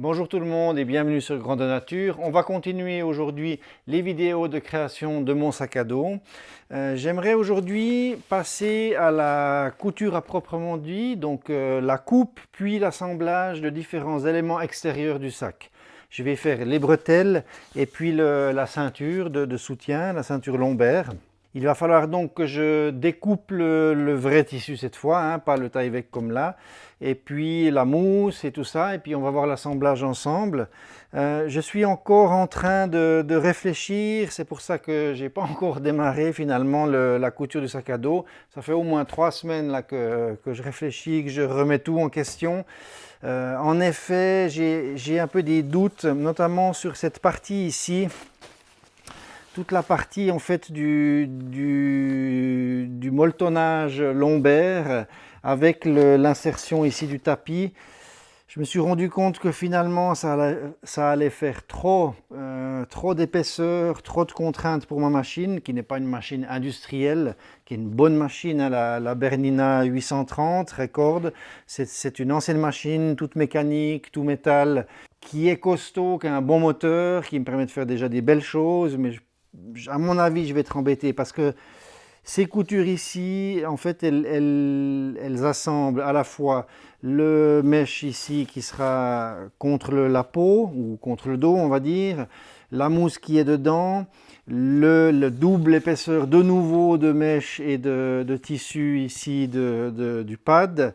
Bonjour tout le monde et bienvenue sur Grande Nature. On va continuer aujourd'hui les vidéos de création de mon sac à dos. J'aimerais aujourd'hui passer à la couture à proprement dit, donc la coupe puis l'assemblage de différents éléments extérieurs du sac. Je vais faire les bretelles et puis la ceinture de soutien, la ceinture lombaire. Il va falloir donc que je découpe le vrai tissu cette fois, hein, pas le taille-avec comme là, et puis la mousse et tout ça, et puis on va voir l'assemblage ensemble. Je suis encore en train de réfléchir, c'est pour ça que j'ai pas encore démarré finalement la couture du sac à dos. Ça fait au moins 3 semaines là que je réfléchis, que je remets tout en question. En effet, j'ai un peu des doutes, notamment sur cette partie ici. Toute la partie en fait du molletonnage lombaire avec l'insertion ici du tapis. Je me suis rendu compte que finalement ça allait faire trop d'épaisseur, trop de contraintes pour ma machine, qui n'est pas une machine industrielle, qui est une bonne machine, hein, la Bernina 830 Record. C'est une ancienne machine, toute mécanique, tout métal, qui est costaud, qui a un bon moteur, qui me permet de faire déjà des belles choses, mais à mon avis, je vais être embêté parce que ces coutures ici, en fait, elles assemblent à la fois le mesh ici qui sera contre la peau ou contre le dos, on va dire, la mousse qui est dedans, le double épaisseur de nouveau de mesh et de tissu ici du pad.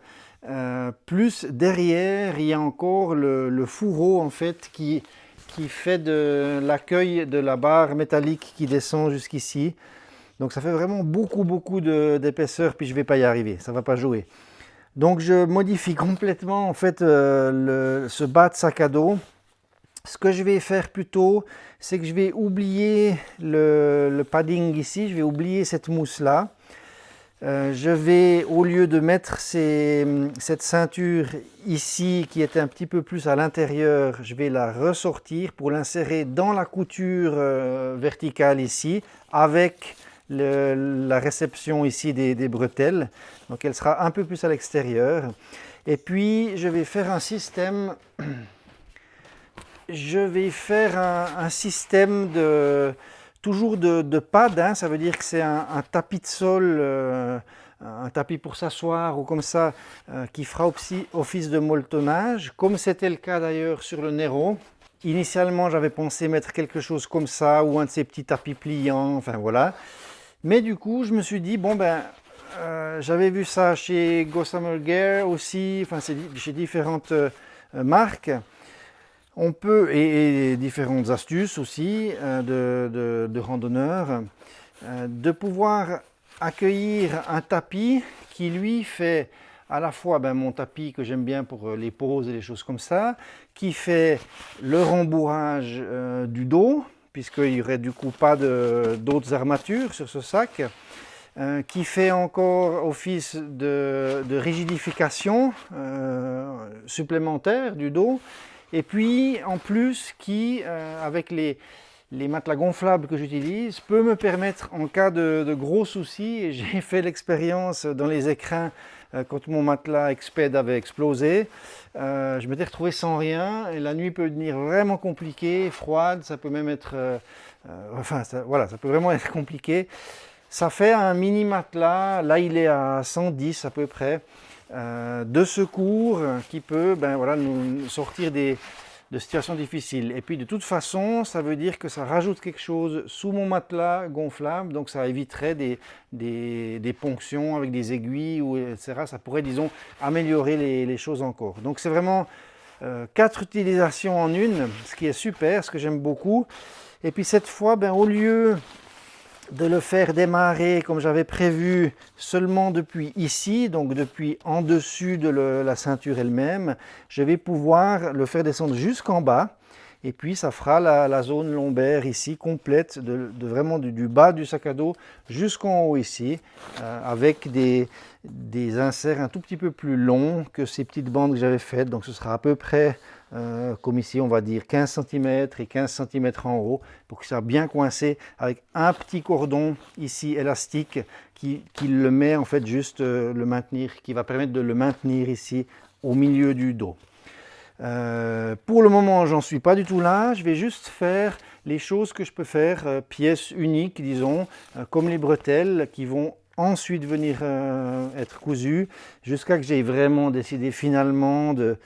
Plus derrière, il y a encore le fourreau en fait qui fait de l'accueil de la barre métallique qui descend jusqu'ici. Donc ça fait vraiment beaucoup d'épaisseur, puis je ne vais pas y arriver, ça ne va pas jouer. Donc je modifie complètement en fait ce bas de sac à dos. Ce que je vais faire plutôt, c'est que je vais oublier le padding ici, je vais oublier cette mousse là. Je vais, au lieu de mettre cette ceinture ici qui est un petit peu plus à l'intérieur, je vais la ressortir pour l'insérer dans la couture verticale ici avec la réception ici des bretelles. Donc elle sera un peu plus à l'extérieur. Et puis je vais faire un système, toujours de pad, hein, ça veut dire que c'est un tapis de sol, un tapis pour s'asseoir ou comme ça, qui fera aussi office de molletonnage, comme c'était le cas d'ailleurs sur le Nero. Initialement, j'avais pensé mettre quelque chose comme ça ou un de ces petits tapis pliants, enfin voilà. Mais du coup, je me suis dit, bon ben, j'avais vu ça chez Gossamer Gear aussi, enfin c'est chez différentes marques. On peut, et différentes astuces aussi de randonneurs, de pouvoir accueillir un tapis qui lui fait à la fois mon tapis que j'aime bien pour les pauses et les choses comme ça, qui fait le rembourrage du dos, puisqu'il n'y aurait du coup pas d'autres armatures sur ce sac, qui fait encore office de rigidification supplémentaire du dos. Et puis, en plus, qui, avec les matelas gonflables que j'utilise, peut me permettre, en cas de gros soucis, et j'ai fait l'expérience dans les écrins, quand mon matelas Exped avait explosé, je m'étais retrouvé sans rien, et la nuit peut devenir vraiment compliquée, froide, ça peut même être... voilà, ça peut vraiment être compliqué. Ça fait un mini matelas, là il est à 110 à peu près, de secours qui peut voilà, nous sortir de situations difficiles. Et puis de toute façon, ça veut dire que ça rajoute quelque chose sous mon matelas gonflable, donc ça éviterait des ponctions avec des aiguilles, ou, etc. Ça pourrait, disons, améliorer les choses encore. Donc c'est vraiment 4 utilisations en une, ce qui est super, ce que j'aime beaucoup. Et puis cette fois, au lieu de le faire démarrer comme j'avais prévu seulement depuis ici, donc depuis en dessus de la ceinture elle-même, je vais pouvoir le faire descendre jusqu'en bas, et puis ça fera la zone lombaire ici complète, vraiment du bas du sac à dos jusqu'en haut ici, avec des inserts un tout petit peu plus longs que ces petites bandes que j'avais faites, donc ce sera à peu près comme ici on va dire 15 cm et 15 cm en haut, pour que ça soit bien coincé avec un petit cordon ici élastique qui le met en fait juste le maintenir, qui va permettre de le maintenir ici au milieu du dos. Pour le moment, j'en suis pas du tout là. Je vais juste faire les choses que je peux faire, pièces uniques, disons, comme les bretelles qui vont ensuite venir être cousues jusqu'à que j'aie vraiment décidé finalement de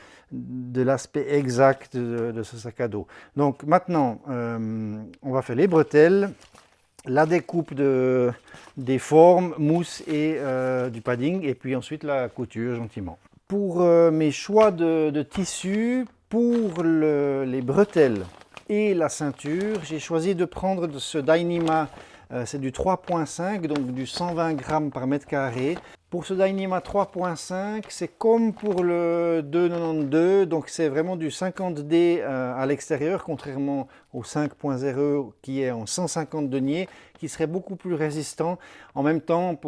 l'aspect exact de ce sac à dos. Donc maintenant, on va faire les bretelles, la découpe des formes, mousse et du padding, et puis ensuite la couture gentiment. Pour mes choix de tissu, pour les bretelles et la ceinture, j'ai choisi de prendre ce Dyneema, c'est du 3.5, donc du 120 grammes par mètre carré. Pour ce Dyneema 3.5, c'est comme pour le 2,92, donc c'est vraiment du 50D à l'extérieur, contrairement au 5.0 qui est en 150 deniers, qui serait beaucoup plus résistant. En même temps,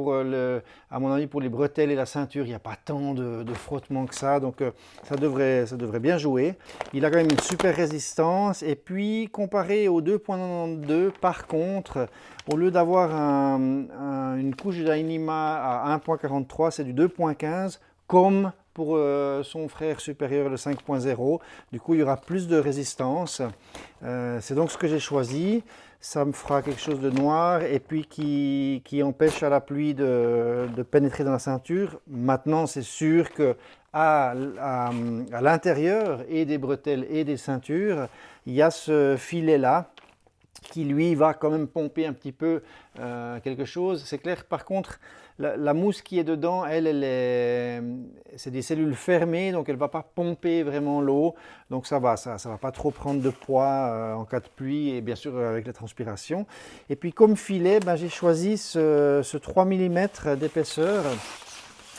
à mon avis, pour les bretelles et la ceinture, il n'y a pas tant de frottement que ça, donc ça devrait bien jouer. Il a quand même une super résistance, et puis comparé au 2.92, par contre, au lieu d'avoir une couche de Dyneema à 1.43, c'est du 2.15, comme pour son frère supérieur le 5.0. Du coup, il y aura plus de résistance. C'est donc ce que j'ai choisi. Ça me fera quelque chose de noir et puis qui empêche à la pluie de pénétrer dans la ceinture. Maintenant, c'est sûr que à l'intérieur et des bretelles et des ceintures, il y a ce filet-là qui lui va quand même pomper un petit peu quelque chose. C'est clair, par contre, la mousse qui est dedans, c'est des cellules fermées, donc elle ne va pas pomper vraiment l'eau. Donc ça va pas trop prendre de poids en cas de pluie et bien sûr avec la transpiration. Et puis comme filet, ben, j'ai choisi ce 3 mm d'épaisseur.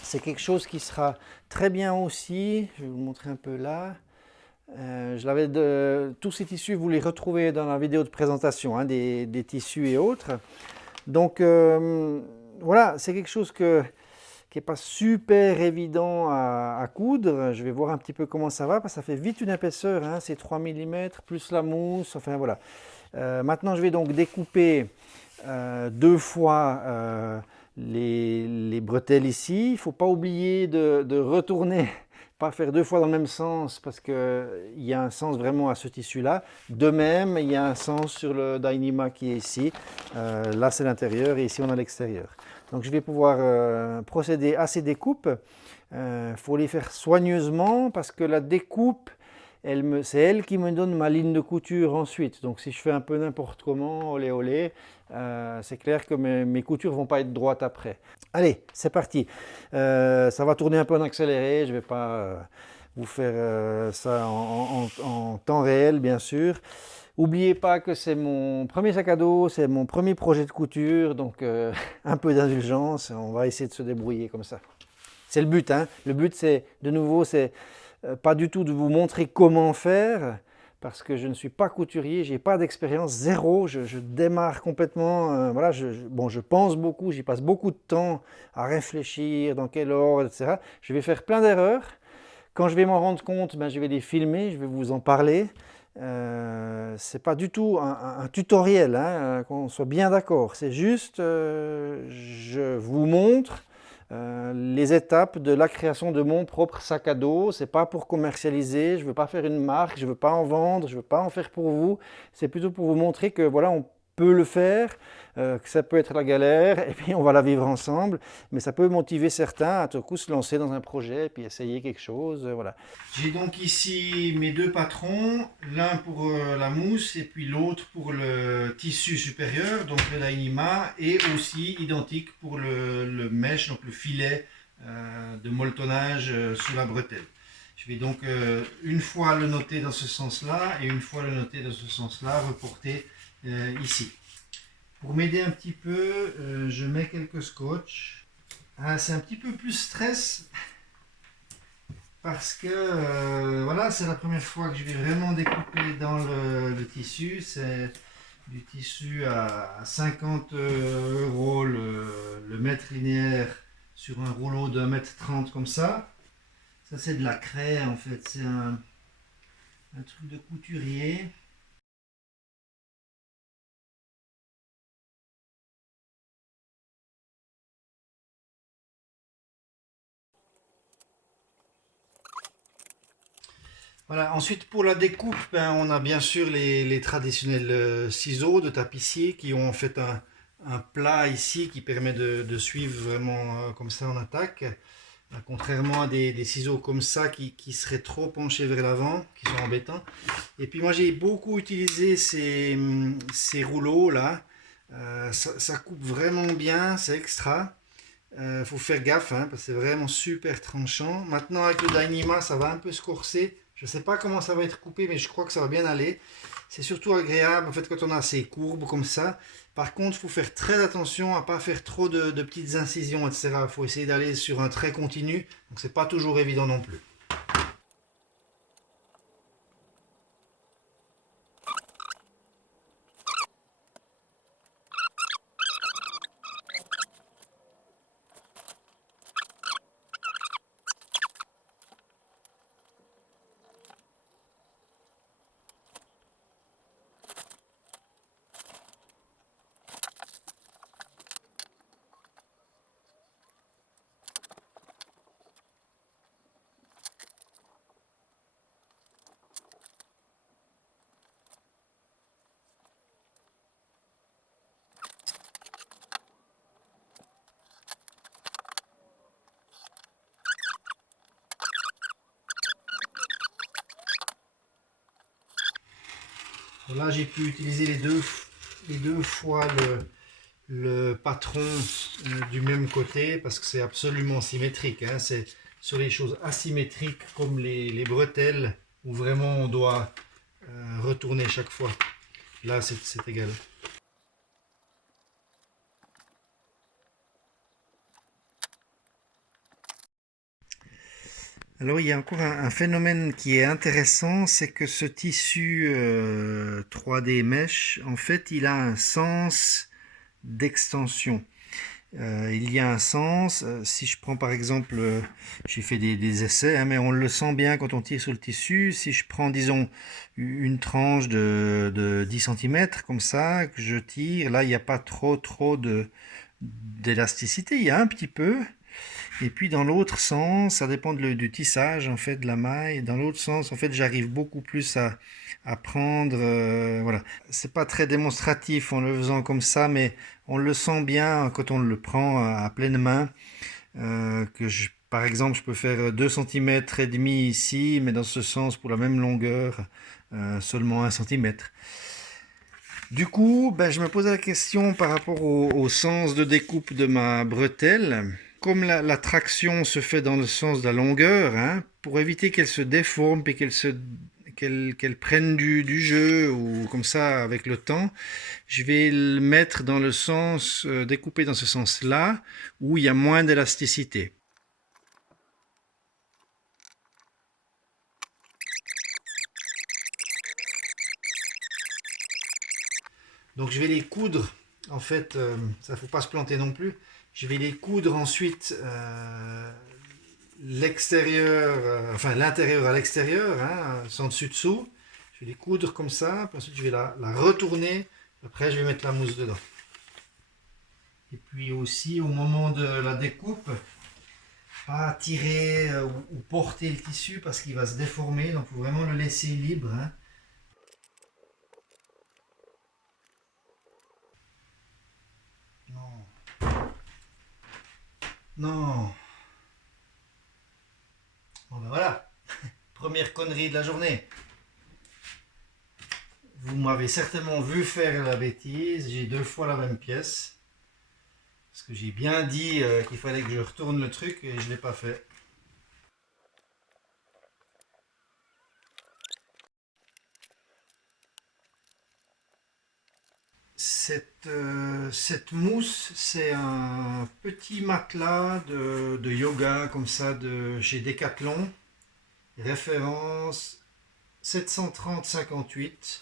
C'est quelque chose qui sera très bien aussi. Je vais vous montrer un peu là. Tous ces tissus, vous les retrouvez dans la vidéo de présentation, hein, des tissus et autres. Donc voilà, c'est quelque chose qui n'est pas super évident à coudre. Je vais voir un petit peu comment ça va, parce que ça fait vite une épaisseur, hein, c'est 3 mm plus la mousse, enfin voilà. Maintenant, je vais donc découper deux fois les bretelles ici. Il ne faut pas oublier de retourner, pas faire deux fois dans le même sens, parce qu'il y a un sens vraiment à ce tissu-là. De même, il y a un sens sur le Dyneema qui est ici. Là, c'est l'intérieur et ici, on a l'extérieur. Donc, je vais pouvoir procéder à ces découpes. Faut les faire soigneusement parce que la découpe, c'est elle qui me donne ma ligne de couture ensuite. Donc si je fais un peu n'importe comment, olé olé, c'est clair que mes coutures vont pas être droites après. Allez, c'est parti. Ça va tourner un peu en accéléré, je vais pas vous faire ça en temps réel, bien sûr. N'oubliez pas que c'est mon premier sac à dos, c'est mon premier projet de couture, donc un peu d'indulgence, on va essayer de se débrouiller comme ça. C'est le but, hein. Le but, c'est, de nouveau, c'est pas du tout de vous montrer comment faire, parce que je ne suis pas couturier, j'ai pas d'expérience, zéro, je démarre complètement, voilà, bon, je pense beaucoup, j'y passe beaucoup de temps à réfléchir, dans quel ordre, etc. Je vais faire plein d'erreurs. Quand je vais m'en rendre compte, ben, je vais les filmer, je vais vous en parler. C'est pas du tout un tutoriel, hein, qu'on soit bien d'accord. C'est juste, je vous montre les étapes de la création de mon propre sac à dos. C'est pas pour commercialiser, je veux pas faire une marque, je veux pas en vendre, je veux pas en faire pour vous. C'est plutôt pour vous montrer que voilà, on peut le faire, que ça peut être la galère, et puis on va la vivre ensemble, mais ça peut motiver certains à tout coup se lancer dans un projet, et puis essayer quelque chose, voilà. J'ai donc ici mes deux patrons, l'un pour la mousse, et puis l'autre pour le tissu supérieur, donc le Dyneema, et aussi identique pour le mesh, donc le filet de molletonnage sous la bretelle. Je vais donc une fois le noter dans ce sens-là, et une fois le noter dans ce sens-là, reporter ici. Pour m'aider un petit peu, je mets quelques scotch. Ah, c'est un petit peu plus stress parce que voilà, c'est la première fois que je vais vraiment découper dans le tissu. C'est du tissu à 50 € le mètre linéaire sur un rouleau de 1,30 m comme ça. Ça, c'est de la craie en fait, c'est un truc de couturier. Voilà. Ensuite, pour la découpe, ben, on a bien sûr les traditionnels ciseaux de tapissier qui ont en fait un plat ici qui permet de suivre vraiment comme ça en attaque. Contrairement à des ciseaux comme ça qui seraient trop penchés vers l'avant, qui sont embêtants. Et puis moi j'ai beaucoup utilisé ces rouleaux là. Ça coupe vraiment bien, c'est extra. Faut faire gaffe hein, parce que c'est vraiment super tranchant. Maintenant avec le Dyneema ça va un peu se corser. Je ne sais pas comment ça va être coupé mais je crois que ça va bien aller. C'est surtout agréable en fait quand on a ces courbes comme ça. Par contre il faut faire très attention à ne pas faire trop de petites incisions etc. Il faut essayer d'aller sur un trait continu. Donc c'est pas toujours évident non plus. Là j'ai pu utiliser les deux fois le patron du même côté parce que c'est absolument symétrique. Hein. C'est sur les choses asymétriques comme les bretelles où vraiment on doit retourner chaque fois. Là c'est égal. Alors il y a encore un phénomène qui est intéressant, c'est que ce tissu 3D mesh, en fait, il a un sens d'extension. Il y a un sens, si je prends par exemple, j'ai fait des essais, hein, mais on le sent bien quand on tire sur le tissu. Si je prends, disons, une tranche de 10 cm comme ça, que je tire, là, il n'y a pas trop d'élasticité, il y a un petit peu. Et puis dans l'autre sens, ça dépend du tissage en fait de la maille. Dans l'autre sens, en fait, j'arrive beaucoup plus à prendre. Voilà, c'est pas très démonstratif en le faisant comme ça, mais on le sent bien quand on le prend à pleine main. Par exemple, je peux faire 2 cm et demi ici, mais dans ce sens pour la même longueur, seulement 1 cm. Du coup, ben, je me posais la question par rapport au sens de découpe de ma bretelle. Comme la traction se fait dans le sens de la longueur, hein, pour éviter qu'elle se déforme et qu'elle prenne du jeu ou comme ça avec le temps, je vais le mettre dans le sens, découper dans ce sens-là, où il y a moins d'élasticité. Donc je vais les coudre, en fait, ça ne faut pas se planter non plus. Je vais les coudre ensuite l'extérieur, enfin l'intérieur à l'extérieur, hein, sans dessus-dessous. Je vais les coudre comme ça, puis ensuite je vais la retourner, après je vais mettre la mousse dedans. Et puis aussi au moment de la découpe, pas tirer ou porter le tissu parce qu'il va se déformer, donc il faut vraiment le laisser libre. Hein. Non, non. Bon ben voilà, première connerie de la journée. Vous m'avez certainement vu faire la bêtise, j'ai 2 fois la même pièce. Parce que j'ai bien dit qu'il fallait que je retourne le truc et je ne l'ai pas fait. Cette mousse, c'est un petit matelas de yoga comme ça de chez Decathlon. Référence 730-58.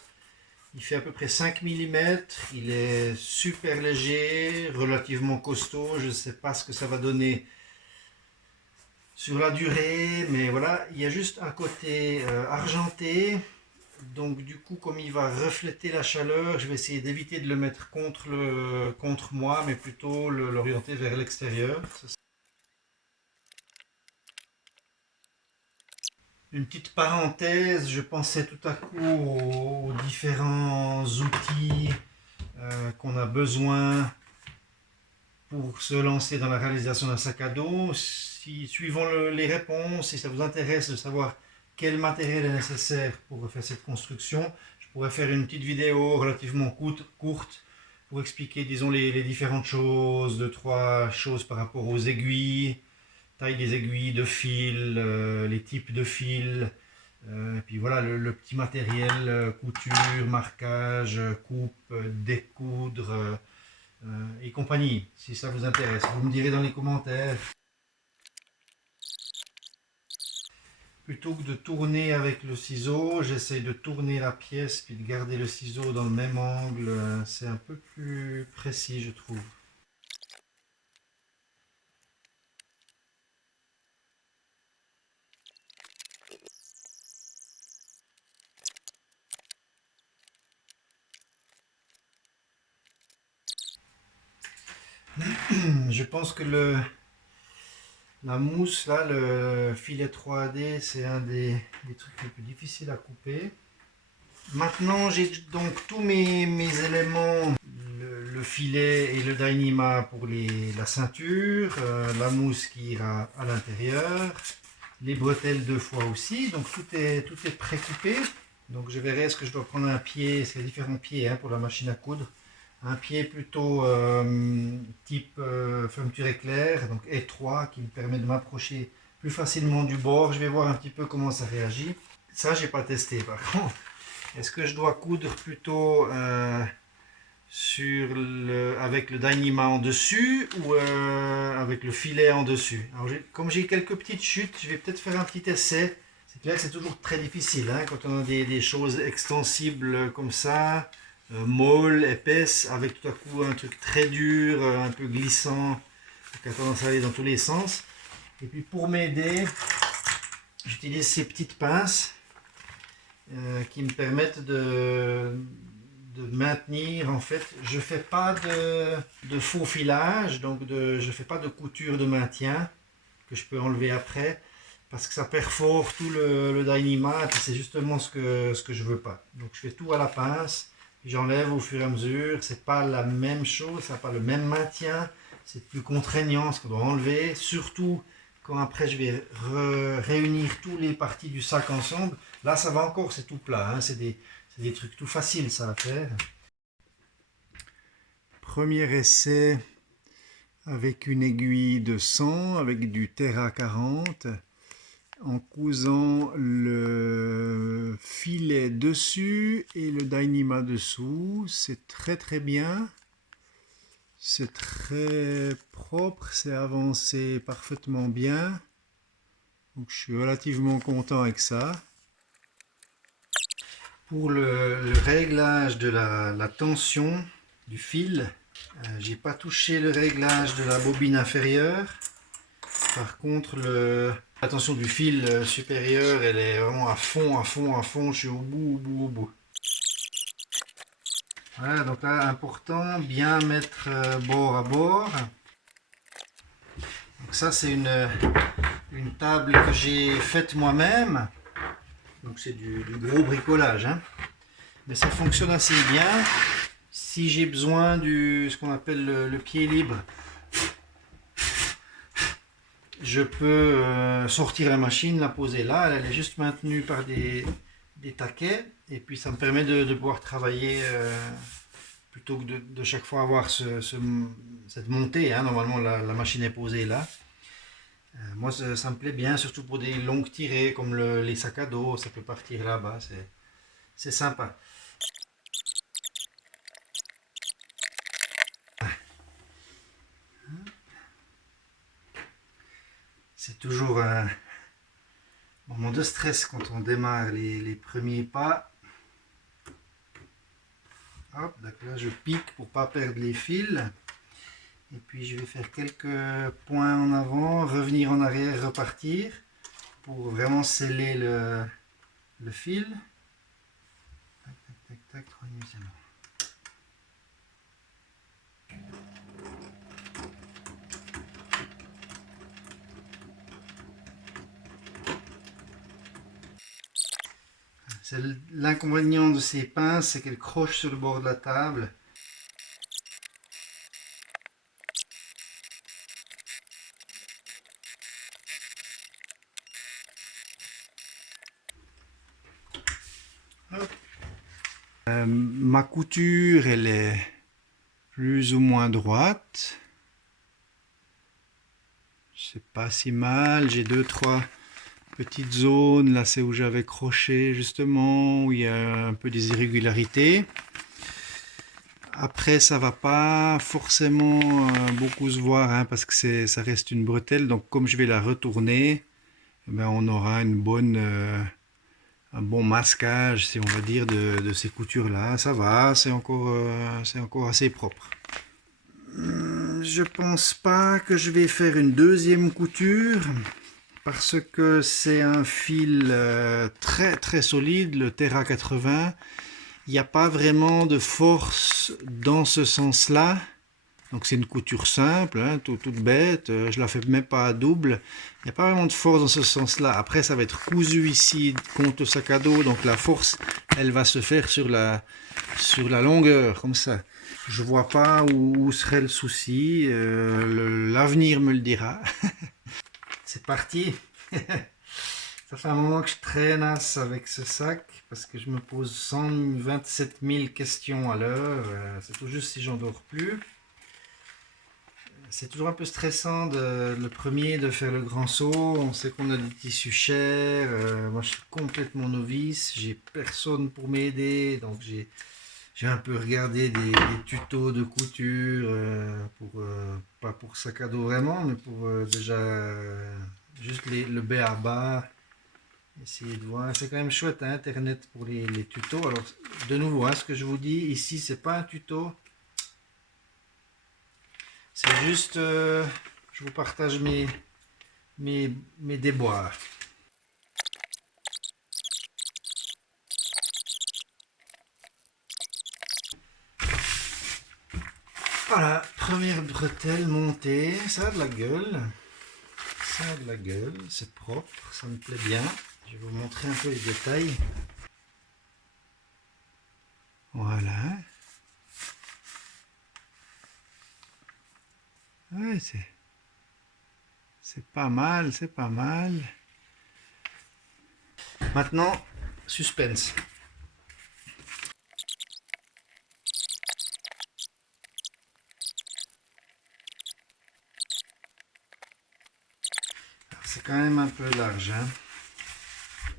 Il fait à peu près 5 mm. Il est super léger, relativement costaud. Je ne sais pas ce que ça va donner sur la durée, mais voilà, il y a juste un côté argenté. Donc du coup, comme il va refléter la chaleur, je vais essayer d'éviter de le mettre contre moi, mais plutôt l'orienter vers l'extérieur. Une petite parenthèse, je pensais tout à coup aux différents outils qu'on a besoin pour se lancer dans la réalisation d'un sac à dos. Suivant les réponses, si ça vous intéresse de savoir quel matériel est nécessaire pour faire cette construction, je pourrais faire une petite vidéo relativement courte pour expliquer, disons, les différentes choses, deux, trois choses par rapport aux aiguilles, taille des aiguilles de fil, les types de fils, et puis voilà le petit matériel, couture, marquage, coupe, découdre et compagnie, si ça vous intéresse. Vous me direz dans les commentaires. Plutôt que de tourner avec le ciseau, j'essaye de tourner la pièce puis de garder le ciseau dans le même angle. C'est un peu plus précis, je trouve. Je pense que la mousse, là, le filet 3D, c'est un des trucs les plus difficiles à couper. Maintenant, j'ai donc tous mes éléments, le filet et le Dyneema pour la ceinture, la mousse qui ira à l'intérieur, les bretelles deux fois aussi, donc tout est pré-coupé. Donc je verrai, est-ce que je dois prendre un pied, c'est différents pieds pour la machine à coudre. Un pied plutôt type fermeture éclair, donc étroit, qui me permet de m'approcher plus facilement du bord. Je vais voir un petit peu comment ça réagit. Ça, j'ai pas testé par contre. Est-ce que je dois coudre plutôt avec le Dyneema en dessus ou avec le filet en dessus? Alors, comme j'ai quelques petites chutes, je vais peut-être faire un petit essai. C'est clair que c'est toujours très difficile quand on a des choses extensibles comme ça, molles, épaisses, avec tout à coup un truc très dur, un peu glissant, qui a tendance à aller dans tous les sens. Et puis pour m'aider, j'utilise ces petites pinces qui me permettent de maintenir. En fait, je fais pas de faux filage, donc je fais pas de couture de maintien que je peux enlever après parce que ça perfore tout le Dyneema et c'est justement ce que je veux pas. Donc je fais tout à la pince, puis j'enlève au fur et à mesure. C'est pas la même chose, ça n'a pas le même maintien, c'est plus contraignant ce qu'on doit enlever, surtout quand après je vais réunir toutes les parties du sac ensemble. Là ça va encore, c'est tout plat, c'est des trucs tout faciles ça à faire. Premier essai avec une aiguille de 100, avec du Terra 40, en cousant le filet dessus et le Dyneema dessous. C'est très très bien. C'est très propre, c'est avancé parfaitement bien. Donc je suis relativement content avec ça. Pour le réglage de la tension du fil, j'ai pas touché le réglage de la bobine inférieure. Par contre, la tension du fil supérieur, elle est vraiment à fond, à fond, à fond. Je suis au bout, au bout, au bout. Voilà, donc là, important, bien mettre bord à bord. Donc ça, c'est une table que j'ai faite moi-même. Donc c'est du gros bricolage, mais ça fonctionne assez bien. Si j'ai besoin ce qu'on appelle le pied libre, je peux sortir la machine, la poser là. Elle est juste maintenue par des taquets, et puis ça me permet de pouvoir travailler plutôt que de chaque fois avoir cette montée. Normalement la machine est posée là. Moi ça me plaît bien, surtout pour des longues tirées comme les sacs à dos, ça peut partir là-bas, c'est sympa. C'est toujours un moment de stress quand on démarre les premiers pas. Hop, donc là je pique pour pas perdre les fils. Et puis je vais faire quelques points en avant, revenir en arrière, repartir pour vraiment sceller le fil. Tac, tac, tac, tac, 3 minutes, c'est bon. L'inconvénient de ces pinces, c'est qu'elles crochent sur le bord de la table. Ma couture, elle est plus ou moins droite. C'est pas si mal. J'ai deux, trois petites zones. Là, c'est où j'avais croché, justement, où il y a un peu des irrégularités. Après, ça va pas forcément beaucoup se voir, hein, parce que ça reste une bretelle. Donc, comme je vais la retourner, eh ben, on aura un bon masquage, si on va dire, de ces coutures-là. Ça va, c'est encore assez propre. Je pense pas que je vais faire une deuxième couture parce que c'est un fil très très solide, le Terra 80. Il n'y a pas vraiment de force dans ce sens-là. Donc c'est une couture simple, hein, toute bête, je la fais même pas à double. Il n'y a pas vraiment de force dans ce sens-là. Après ça va être cousu ici contre le sac à dos, donc la force elle va se faire sur la longueur, comme ça. Je vois pas où serait le souci, l'avenir me le dira. C'est parti. Ça fait un moment que je traînasse avec ce sac parce que je me pose 127 000 questions à l'heure. C'est tout juste si j'en dors plus. C'est toujours un peu stressant le premier de faire le grand saut. On sait qu'on a des tissus chers. Moi, je suis complètement novice. J'ai personne pour m'aider. Donc, j'ai un peu regardé des tutos de couture. Pas pour sac à dos vraiment, mais pour déjà juste le B à bas. Essayer de voir. C'est quand même chouette, hein, Internet pour les tutos. Alors, de nouveau, hein, ce que je vous dis ici, c'est pas un tuto. C'est juste, je vous partage mes déboires. Voilà, première bretelle montée, ça a de la gueule. Ça a de la gueule, c'est propre, ça me plaît bien. Je vais vous montrer un peu les détails. Voilà. Ouais, c'est pas mal, c'est pas mal. Maintenant, suspense. C'est quand même un peu large, hein.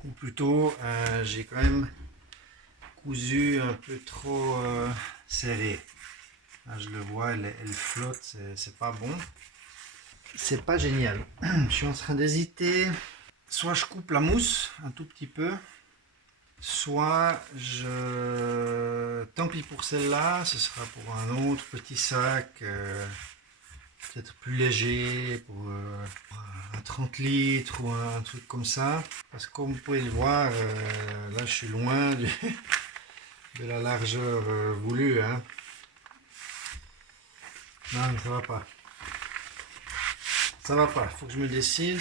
Ou plutôt, j'ai quand même cousu un peu trop serré. Là, je le vois, elle flotte, c'est pas bon. C'est pas génial. Je suis en train d'hésiter. Soit je coupe la mousse un tout petit peu, soit tant pis pour celle-là, ce sera pour un autre petit sac, peut-être plus léger, pour un 30 litres ou un truc comme ça. Parce que comme vous pouvez le voir, là je suis loin de la largeur voulue, hein. Non, mais ça va pas. Ça va pas, il faut que je me décide.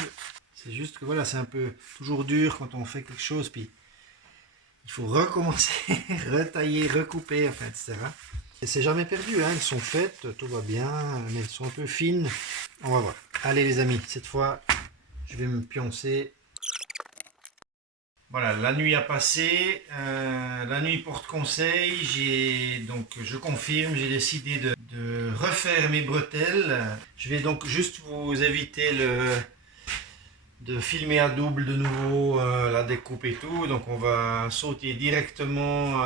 C'est juste que voilà, c'est un peu toujours dur quand on fait quelque chose, puis il faut recommencer, retailler, recouper, enfin, etc. Et c'est jamais perdu, hein, elles sont faites, tout va bien, mais elles sont un peu fines. On va voir. Allez les amis, cette fois, je vais me pioncer. Voilà, la nuit a passé, la nuit porte conseil, donc je confirme, j'ai décidé de refaire mes bretelles. Je vais donc juste vous éviter de filmer à double de nouveau la découpe et tout. Donc on va sauter directement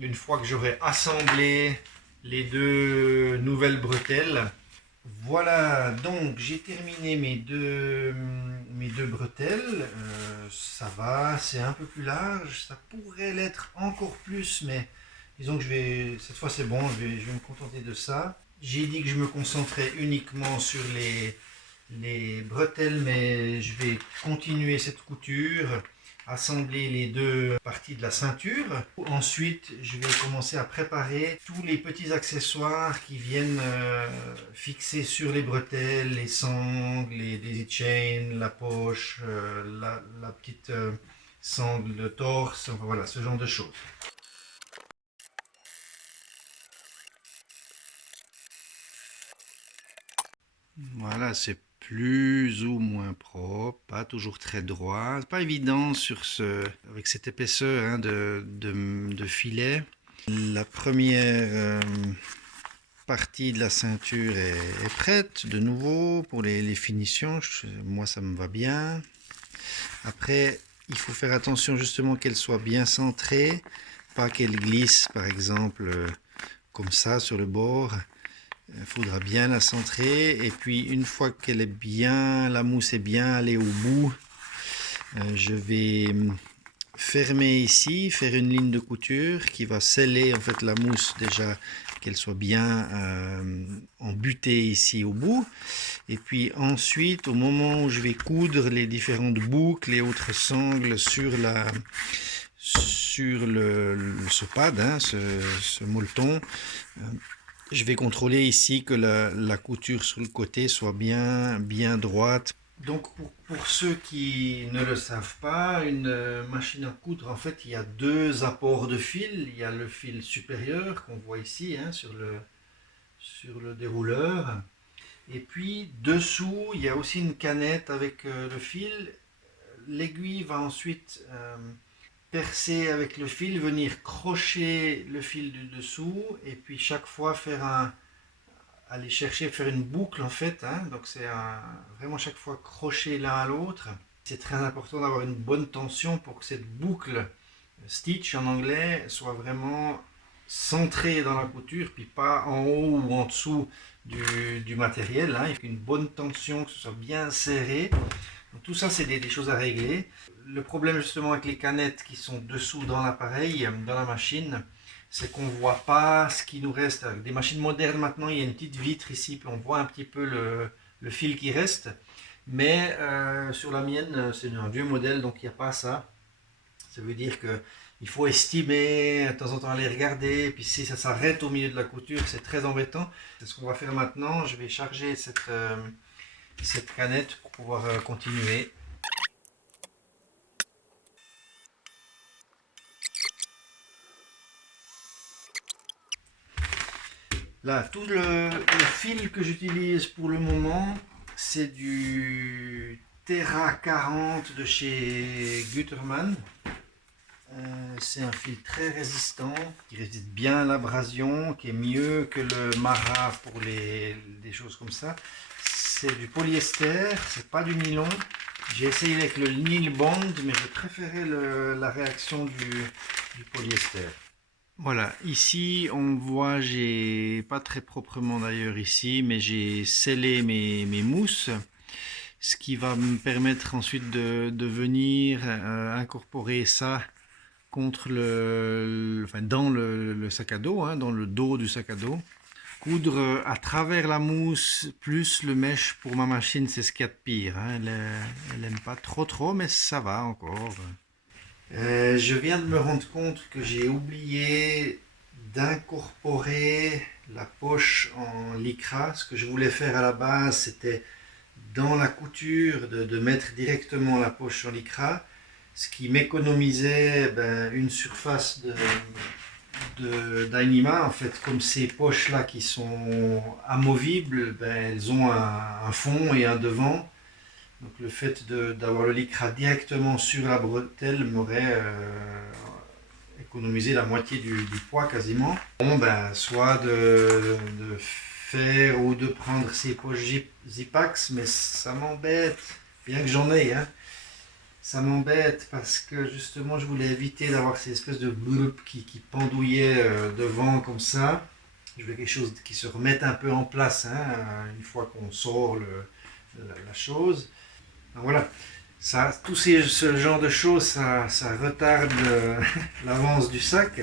une fois que j'aurai assemblé les deux nouvelles bretelles. Voilà, donc j'ai terminé mes deux bretelles. Ça va, c'est un peu plus large, ça pourrait l'être encore plus, mais disons que cette fois c'est bon, je vais me contenter de ça. J'ai dit que je me concentrais uniquement sur les bretelles, mais je vais continuer cette couture, assembler les deux parties de la ceinture. Ensuite, je vais commencer à préparer tous les petits accessoires qui viennent fixer sur les bretelles, les sangles, les daisy chains, la poche, la petite sangle de torse, enfin, voilà, ce genre de choses. Voilà, c'est plus ou moins propre, pas toujours très droit. C'est pas évident avec cette épaisseur hein, de filet. La première partie de la ceinture est prête de nouveau pour les finitions. Moi, ça me va bien. Après, il faut faire attention justement qu'elle soit bien centrée, pas qu'elle glisse par exemple comme ça sur le bord. Il faudra bien la centrer et puis une fois qu'elle est bien, la mousse est bien allée au bout, je vais fermer ici, faire une ligne de couture qui va sceller en fait la mousse déjà qu'elle soit bien embutée ici au bout. Et puis ensuite, au moment où je vais coudre les différentes boucles et autres sangles sur ce pad, hein, ce molleton, je vais contrôler ici que la couture sur le côté soit bien droite. Donc pour ceux qui ne le savent pas, une machine à coudre, en fait, il y a deux apports de fil. Il y a le fil supérieur qu'on voit ici hein, sur le dérouleur. Et puis dessous, il y a aussi une canette avec le fil. L'aiguille va ensuite percer avec le fil, venir crocher le fil du dessous et puis chaque fois aller chercher, faire une boucle en fait. Hein, donc c'est vraiment chaque fois crocher l'un à l'autre. C'est très important d'avoir une bonne tension pour que cette boucle, stitch en anglais, soit vraiment centrée dans la couture, puis pas en haut ou en dessous du matériel. Hein. Il faut une bonne tension, que ce soit bien serré. Donc, tout ça, c'est des choses à régler. Le problème justement avec les canettes qui sont dessous dans l'appareil, dans la machine, c'est qu'on ne voit pas ce qui nous reste. Avec des machines modernes maintenant, il y a une petite vitre ici, puis on voit un petit peu le fil qui reste. Mais sur la mienne, c'est un vieux modèle, donc il n'y a pas ça. Ça veut dire qu'il faut estimer, de temps en temps aller regarder, puis si ça s'arrête au milieu de la couture, c'est très embêtant. C'est ce qu'on va faire maintenant. Je vais charger cette canette pour pouvoir continuer. Là, tout le fil que j'utilise pour le moment, c'est du Terra 40 de chez Gutermann. C'est un fil très résistant, qui résiste bien à l'abrasion, qui est mieux que le Mara pour des choses comme ça. C'est du polyester, c'est pas du nylon. J'ai essayé avec le Nylbond, mais je préférais la réaction du polyester. Voilà, ici on voit, j'ai pas très proprement d'ailleurs ici, mais j'ai scellé mes mousses, ce qui va me permettre ensuite de venir incorporer ça contre dans le sac à dos, hein, dans le dos du sac à dos. Coudre à travers la mousse plus le mèche pour ma machine, c'est ce qu'il y a de pire. Hein. Elle n'aime pas trop, mais ça va encore. Je viens de me rendre compte que j'ai oublié d'incorporer la poche en lycra. Ce que je voulais faire à la base, c'était dans la couture de mettre directement la poche en lycra, ce qui m'économisait une surface d'Ainima. En fait, comme ces poches là qui sont amovibles, elles ont un fond et un devant. Donc le fait d'avoir le lycra directement sur la bretelle m'aurait économisé la moitié du poids quasiment. Bon, soit de faire ou de prendre ces poches Zipax, mais ça m'embête, bien que j'en ai. Hein. Ça m'embête parce que justement je voulais éviter d'avoir ces espèces de bloup qui pendouillaient devant comme ça. Je voulais quelque chose qui se remette un peu en place hein, une fois qu'on sort la chose. Donc voilà, tout ce genre de choses, ça retarde l'avance du sac.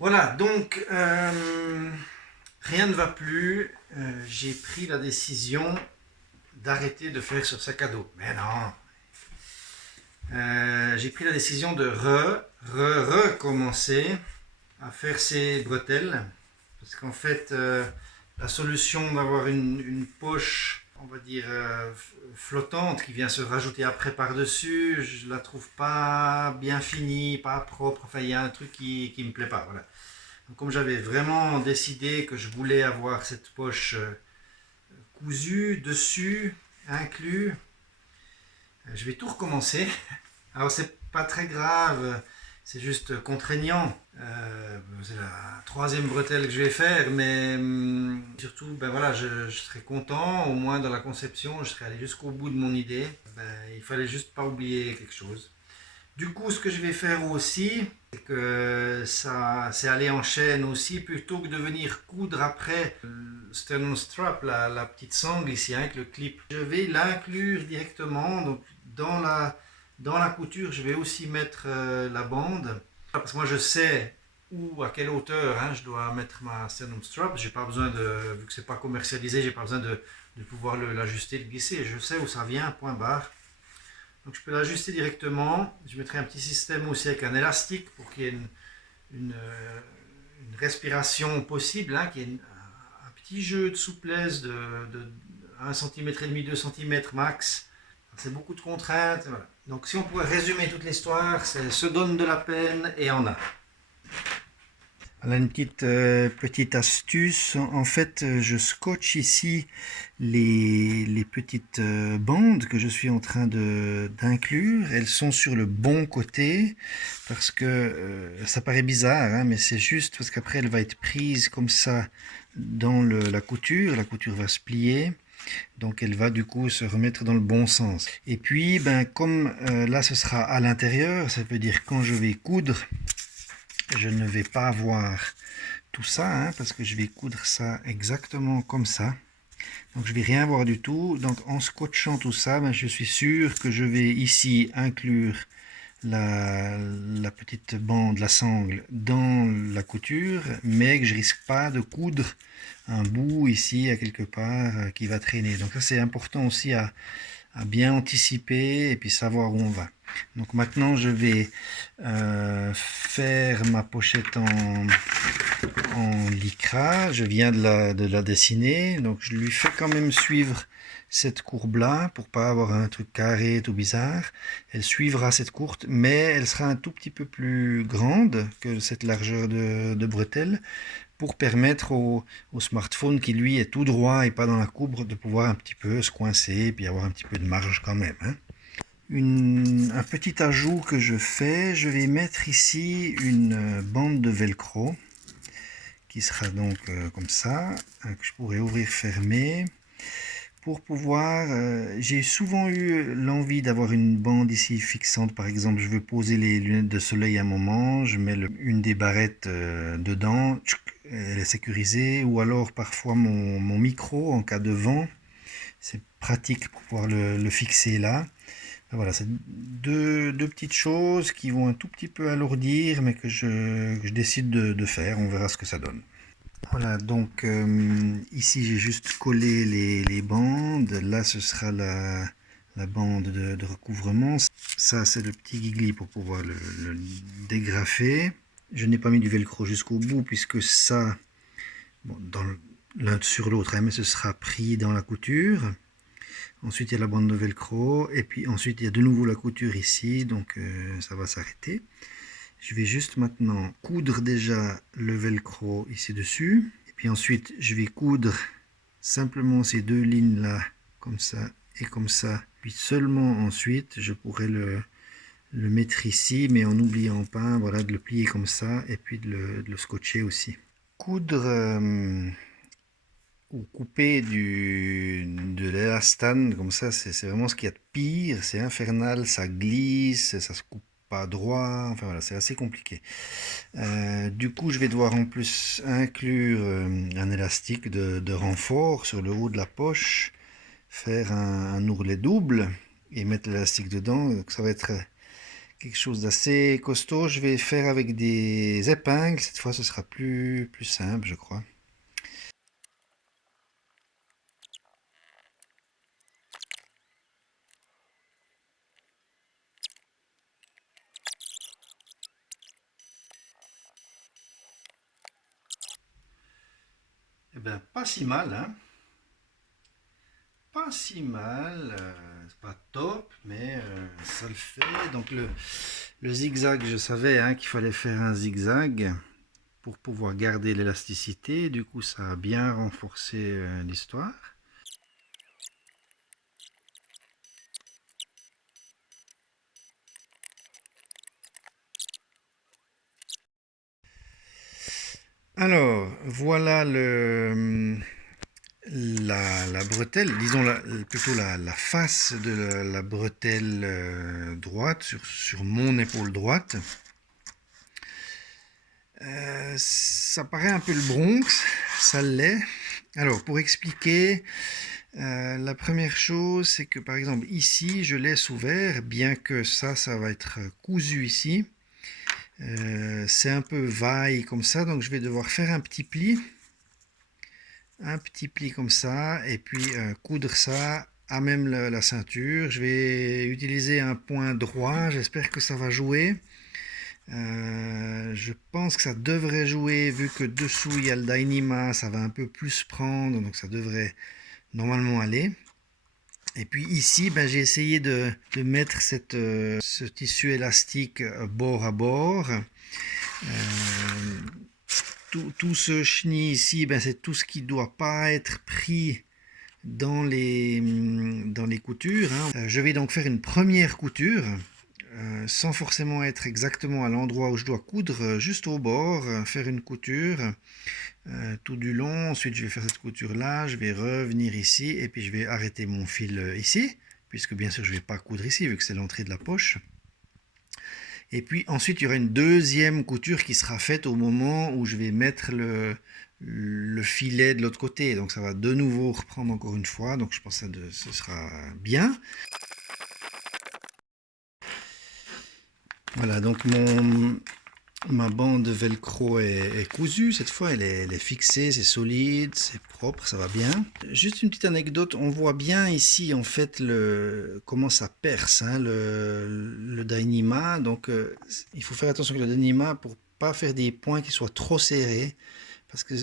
Voilà, donc rien ne va plus. J'ai pris la décision d'arrêter de faire ce sac à dos. Mais non, j'ai pris la décision de recommencer à faire ces bretelles. Parce qu'en fait, la solution d'avoir une poche on va dire, flottante qui vient se rajouter après par-dessus. Je la trouve pas bien finie, pas propre. Enfin, il y a un truc qui me plaît pas. Voilà. Donc, comme j'avais vraiment décidé que je voulais avoir cette poche cousue dessus, inclus, je vais tout recommencer. Alors, c'est pas très grave, c'est juste contraignant. C'est la troisième bretelle que je vais faire, mais surtout, ben voilà, je serai content. Au moins, dans la conception, je serai allé jusqu'au bout de mon idée. Ben, il fallait juste pas oublier quelque chose. Du coup, ce que je vais faire aussi, c'est que ça, c'est aller en chaîne aussi, plutôt que de venir coudre après le sternum strap, la petite sangle ici avec le clip. Je vais l'inclure directement, donc dans la couture, je vais aussi mettre la bande. Parce que moi, je sais où, à quelle hauteur je dois mettre ma sternum strap. J'ai pas besoin de, vu que c'est pas commercialisé, j'ai pas besoin de pouvoir l'ajuster, le glisser. Je sais où ça vient, point barre. Donc je peux l'ajuster directement. Je mettrai un petit système aussi avec un élastique pour qu'il y ait une respiration possible, qu'il y ait un petit jeu de souplesse de 1 cm et demi, 2 cm max. C'est beaucoup de contraintes. Voilà. Donc si on pouvait résumer toute l'histoire, c'est se donne de la peine et en a. Voilà une petite astuce. En fait, je scotche ici les petites bandes que je suis en train d'inclure. Elles sont sur le bon côté parce que ça paraît bizarre, mais c'est juste parce qu'après elle va être prise comme ça dans la couture. La couture va se plier. Donc elle va du coup se remettre dans le bon sens. Et puis, comme là ce sera à l'intérieur, ça veut dire quand je vais coudre, je ne vais pas avoir tout ça, parce que je vais coudre ça exactement comme ça. Donc je vais rien voir du tout. Donc en scotchant tout ça, je suis sûr que je vais ici inclure la petite bande, la sangle dans la couture, mais que je risque pas de coudre un bout ici à quelque part qui va traîner. Donc ça c'est important aussi à bien anticiper et puis savoir où on va. Donc maintenant je vais faire ma pochette en lycra. Je viens de la dessiner, donc je lui fais quand même suivre cette courbe là pour pas avoir un truc carré tout bizarre. Elle suivra cette courbe, mais elle sera un tout petit peu plus grande que cette largeur de bretelle pour permettre au smartphone qui lui est tout droit et pas dans la courbe de pouvoir un petit peu se coincer et puis avoir un petit peu de marge quand même. Un petit ajout que je fais, je vais mettre ici une bande de velcro qui sera donc comme ça, que je pourrais ouvrir fermer pour pouvoir, j'ai souvent eu l'envie d'avoir une bande ici fixante. Par exemple, je veux poser les lunettes de soleil à un moment, je mets une des barrettes dedans, elle est sécurisée, ou alors parfois mon micro en cas de vent, c'est pratique pour pouvoir le fixer là. Voilà, c'est deux petites choses qui vont un tout petit peu alourdir, mais que je décide de faire, on verra ce que ça donne. Voilà, donc ici j'ai juste collé les bandes. Là ce sera la bande de recouvrement. Ça c'est le petit guigui pour pouvoir le dégrafer. Je n'ai pas mis du velcro jusqu'au bout puisque ça, bon, l'un sur l'autre, mais ce sera pris dans la couture. Ensuite il y a la bande de velcro et puis ensuite il y a de nouveau la couture ici, donc ça va s'arrêter. Je vais juste maintenant coudre déjà le velcro ici dessus. Et puis ensuite, je vais coudre simplement ces deux lignes là, comme ça et comme ça. Puis seulement ensuite, je pourrai le mettre ici, mais en n'oubliant pas, voilà, de le plier comme ça et puis de le scotcher aussi. Coudre ou couper de l'élastane comme ça, c'est vraiment ce qu'il y a de pire. C'est infernal, ça glisse, ça se coupe pas droit, enfin voilà, c'est assez compliqué. Du coup, je vais devoir en plus inclure un élastique de renfort sur le haut de la poche, faire un ourlet double et mettre l'élastique dedans. Donc ça va être quelque chose d'assez costaud. Je vais faire avec des épingles, cette fois ce sera plus simple, je crois. Eh bien, pas si mal, hein? Pas pas si mal, c'est pas top, mais ça le fait. Donc le zigzag, je savais hein, qu'il fallait faire un zigzag pour pouvoir garder l'élasticité. Du coup, ça a bien renforcé l'histoire. Alors, voilà la bretelle, disons plutôt la face de la bretelle droite sur mon épaule droite. Ça paraît un peu le Bronx, ça l'est. Alors, pour expliquer, la première chose, c'est que par exemple ici, je laisse ouvert, bien que ça va être cousu ici. C'est un peu vaille comme ça, donc je vais devoir faire un petit pli comme ça, et puis coudre ça à même la ceinture. Je vais utiliser un point droit, j'espère que ça va jouer. Je pense que ça devrait jouer, vu que dessous il y a le Dyneema, ça va un peu plus prendre, donc ça devrait normalement aller. Et puis ici, ben, j'ai essayé de mettre ce tissu élastique bord à bord. Tout ce chenille ici, ben, c'est tout ce qui ne doit pas être pris dans les coutures. Hein. Je vais donc faire une première couture, sans forcément être exactement à l'endroit où je dois coudre, juste au bord, faire une couture tout du long. Ensuite, je vais faire cette couture là, je vais revenir ici, et puis je vais arrêter mon fil ici, puisque bien sûr je ne vais pas coudre ici, vu que c'est l'entrée de la poche. Et puis ensuite, il y aura une deuxième couture qui sera faite au moment où je vais mettre le filet de l'autre côté. Donc ça va de nouveau reprendre encore une fois. Donc je pense que ce sera bien. Voilà, donc ma bande velcro est cousue. Cette fois, elle est fixée, c'est solide, c'est propre, ça va bien. Juste une petite anecdote, on voit bien ici en fait comment ça perce hein, le Dyneema. Donc il faut faire attention avec le Dyneema pour pas faire des points qui soient trop serrés. Parce que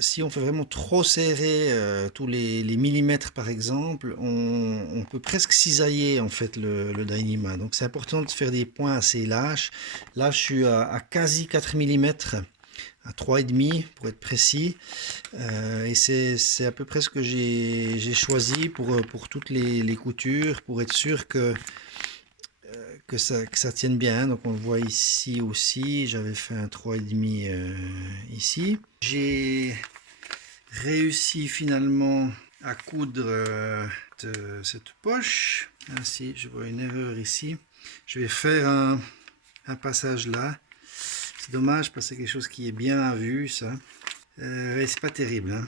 si on fait vraiment trop serré tous les millimètres par exemple, on peut presque cisailler en fait le Dyneema. Donc c'est important de faire des points assez lâches. Là je suis à quasi 4 millimètres, à 3,5 pour être précis. Et c'est à peu près ce que j'ai choisi pour toutes les coutures, pour être sûr que ça tienne bien. Donc on le voit ici aussi, j'avais fait un 3,5 ici. J'ai réussi finalement à coudre cette poche. Ainsi, je vois une erreur ici. Je vais faire un passage là. C'est dommage parce que c'est quelque chose qui est bien à vue, ça. C'est pas terrible, hein.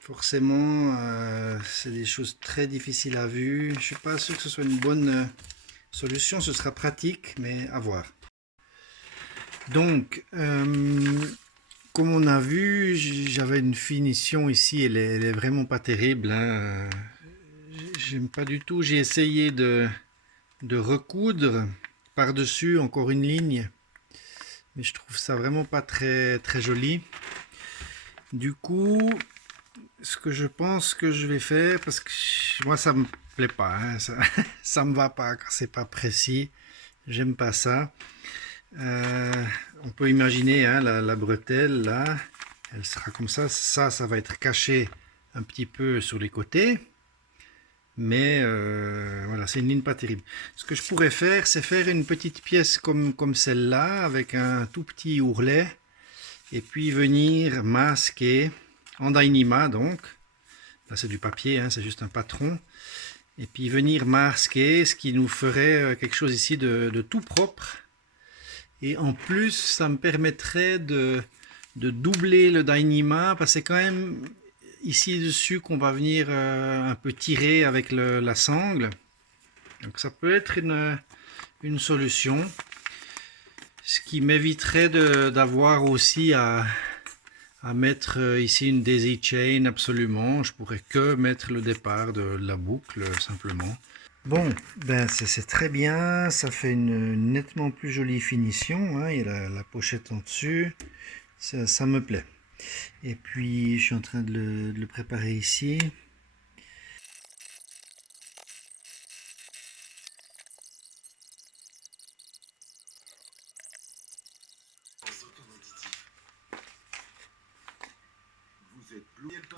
Forcément, c'est des choses très difficiles à vue. Je suis pas sûr que ce soit une bonne solution. Ce sera pratique, mais à voir. Donc, comme on a vu, j'avais une finition ici, elle est vraiment pas terrible. Hein. J'aime pas du tout. J'ai essayé de recoudre par-dessus encore une ligne, mais je trouve ça vraiment pas très, très joli. Du coup, ce que je pense que je vais faire, parce que moi ça me plaît pas, hein, ça me va pas quand c'est pas précis, j'aime pas ça. On peut imaginer hein, la bretelle là, elle sera comme ça va être caché un petit peu sur les côtés, mais voilà, c'est une ligne pas terrible. Ce que je pourrais faire, c'est faire une petite pièce comme celle-là, avec un tout petit ourlet, et puis venir masquer en Dyneema, donc là c'est du papier, hein, c'est juste un patron, et puis venir masquer, ce qui nous ferait quelque chose ici de tout propre. Et en plus, ça me permettrait de doubler le Dyneema, parce que c'est quand même ici dessus qu'on va venir un peu tirer avec la sangle. Donc ça peut être une solution. Ce qui m'éviterait d'avoir aussi à mettre ici une daisy chain absolument. Je pourrais que mettre le départ de la boucle simplement. Bon, ben c'est très bien, ça fait une nettement plus jolie finition, hein. Il y a la pochette en dessus, ça me plaît. Et puis je suis en train de le préparer ici.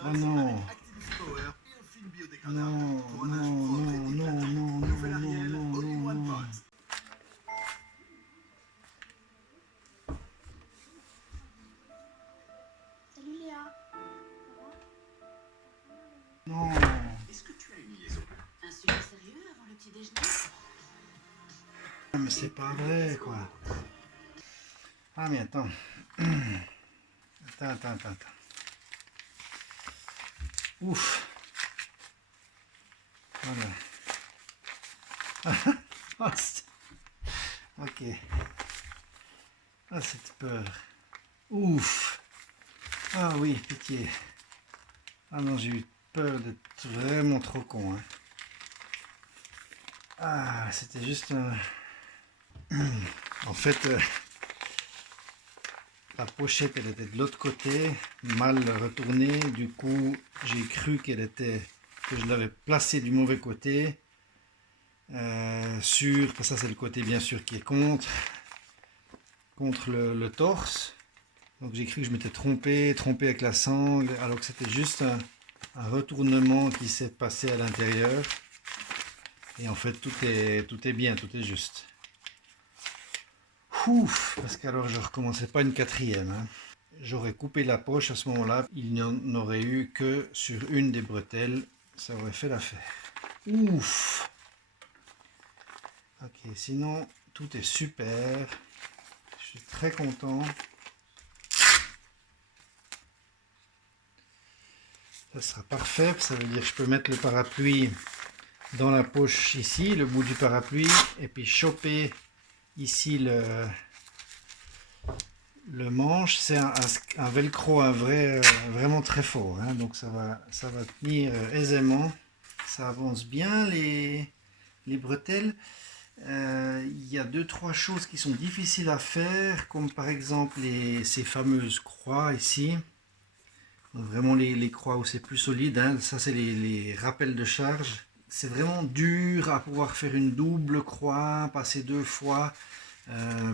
Oh non. Non, non, non, non, non, non, non, non, non. Salut Léa. Non. Est-ce que tu as une liaison? Un sujet sérieux avant le petit déjeuner? Ah, mais c'est pas vrai, quoi. Ah, mais attends. Attends. Ouf. Voilà. Ah, ok. Ah, cette peur. Ouf. Ah oui, pitié. Ah non, j'ai eu peur d'être vraiment trop con. Hein. Ah, c'était juste un... En fait, la pochette, elle était de l'autre côté, mal retournée. Du coup, j'ai cru que je l'avais placée du mauvais côté. Ça c'est le côté bien sûr qui est contre le torse. Donc j'ai cru que je m'étais trompé avec la sangle, alors que c'était juste un retournement qui s'est passé à l'intérieur. Et en fait tout est bien, tout est juste. Ouf, parce qu'alors je recommençais pas une quatrième. Hein. J'aurais coupé la poche à ce moment-là, il n'y en aurait eu que sur une des bretelles, ça aurait fait l'affaire. Ouf. Ok, sinon tout est super. Je suis très content. Ça sera parfait, ça veut dire que je peux mettre le parapluie dans la poche ici, le bout du parapluie, et puis choper ici le manche. C'est un velcro, vraiment très fort, hein, donc ça va tenir aisément. Ça avance bien les bretelles. Il y a 2-3 choses qui sont difficiles à faire, comme par exemple ces fameuses croix ici. Donc vraiment les croix où c'est plus solide, hein. Ça c'est les rappels de charge. C'est vraiment dur à pouvoir faire une double croix, passer 2 fois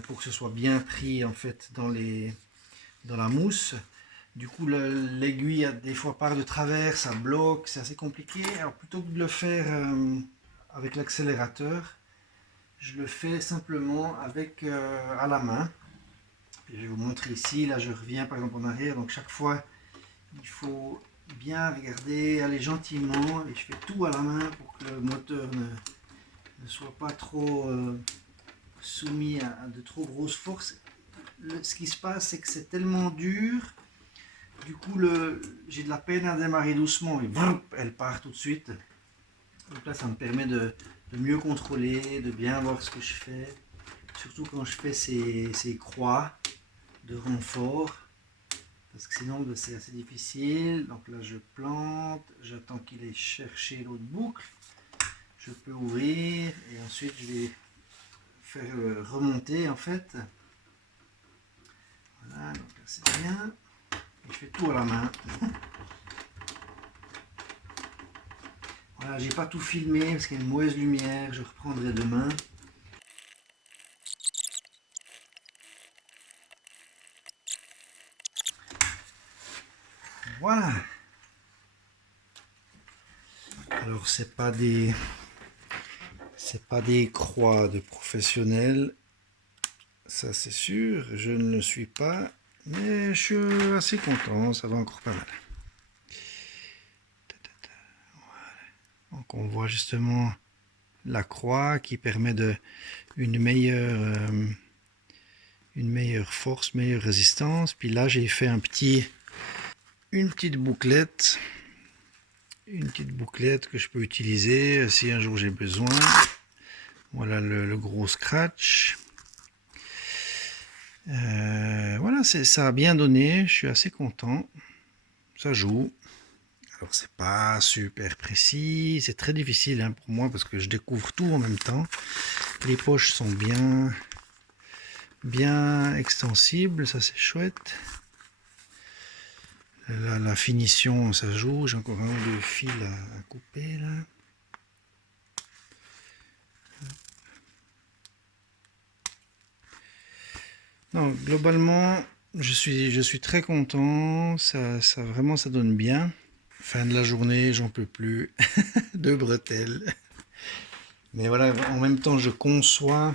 pour que ce soit bien pris en fait dans la mousse. Du coup l'aiguille des fois part de travers, ça bloque, c'est assez compliqué. Alors plutôt que de le faire avec l'accélérateur, je le fais simplement avec à la main. Et je vais vous montrer ici, là je reviens par exemple en arrière, donc chaque fois il faut bien regarder, aller gentiment, et je fais tout à la main pour que le moteur ne soit pas trop soumis à de trop grosses forces. Ce qui se passe, c'est que c'est tellement dur, du coup j'ai de la peine à démarrer doucement, et elle part tout de suite. Donc là ça me permet de mieux contrôler, de bien voir ce que je fais, surtout quand je fais ces croix de renfort. Parce que sinon c'est assez difficile. Donc là je plante, j'attends qu'il ait cherché l'autre boucle. Je peux ouvrir et ensuite je vais faire remonter en fait. Voilà, donc là c'est bien. Et je fais tout à la main. Voilà, j'ai pas tout filmé parce qu'il y a une mauvaise lumière, je reprendrai demain. Voilà. Alors c'est pas des croix de professionnels, ça c'est sûr, je ne le suis pas, mais je suis assez content, ça va encore pas mal. Donc on voit justement la croix qui permet une meilleure force, meilleure résistance. Puis là j'ai fait une petite bouclette que je peux utiliser si un jour j'ai besoin. Voilà le gros scratch. Voilà, ça a bien donné, je suis assez content. Ça joue. Alors c'est pas super précis, c'est très difficile hein, pour moi parce que je découvre tout en même temps. Les poches sont bien extensibles, ça c'est chouette. La finition ça joue, j'ai encore un ou deux fils à couper là. Non, globalement je suis très content, ça vraiment ça donne bien. Fin de la journée, j'en peux plus. De bretelles. Mais voilà, en même temps, je conçois,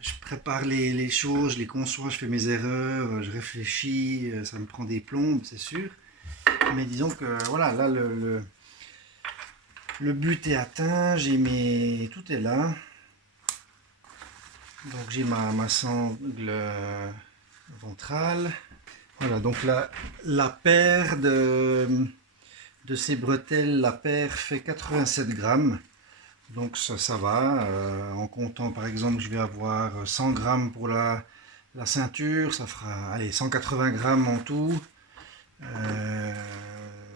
je prépare les choses, je les conçois, je fais mes erreurs, je réfléchis, ça me prend des plombes, c'est sûr. Mais disons que voilà, là, le but est atteint, tout est là. Donc j'ai ma sangle ventrale. Voilà, donc la paire de ces bretelles, la paire fait 87 grammes. Donc ça va. En comptant par exemple que je vais avoir 100 grammes pour la ceinture, ça fera allez, 180 grammes en tout.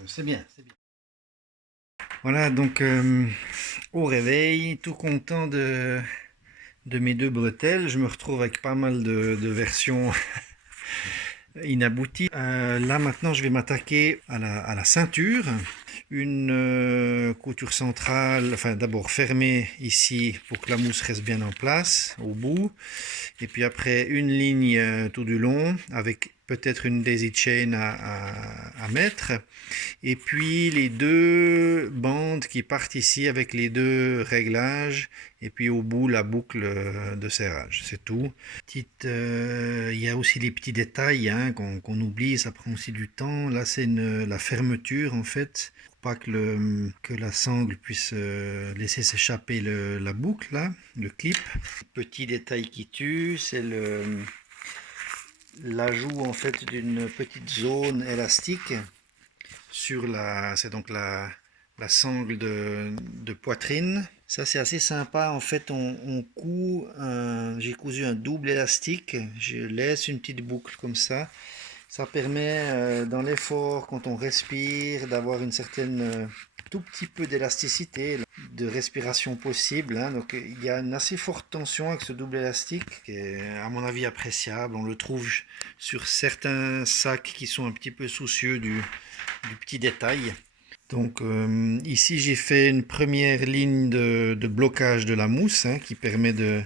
C'est bien, c'est bien. Voilà, donc au réveil, tout content de mes deux bretelles. Je me retrouve avec pas mal de versions inabouties. Là maintenant, je vais m'attaquer à la ceinture. Une couture centrale, enfin d'abord fermée ici pour que la mousse reste bien en place au bout. Et puis après une ligne tout du long avec peut-être une daisy chain à mettre. Et puis les deux bandes qui partent ici avec les deux réglages. Et puis au bout la boucle de serrage. C'est tout. Il y a aussi les petits détails hein, qu'on oublie, ça prend aussi du temps. Là c'est la fermeture en fait. Pas que la sangle puisse laisser s'échapper la boucle là, le clip. Petit détail qui tue, c'est l'ajout en fait d'une petite zone élastique sur c'est donc la sangle de poitrine. Ça c'est assez sympa en fait, j'ai cousu un double élastique, je laisse une petite boucle comme ça. Ça permet dans l'effort, quand on respire, d'avoir une certaine tout petit peu d'élasticité, de respiration possible. Hein. Donc il y a une assez forte tension avec ce double élastique, qui est à mon avis appréciable. On le trouve sur certains sacs qui sont un petit peu soucieux du petit détail. Donc ici j'ai fait une première ligne de blocage de la mousse hein, qui permet de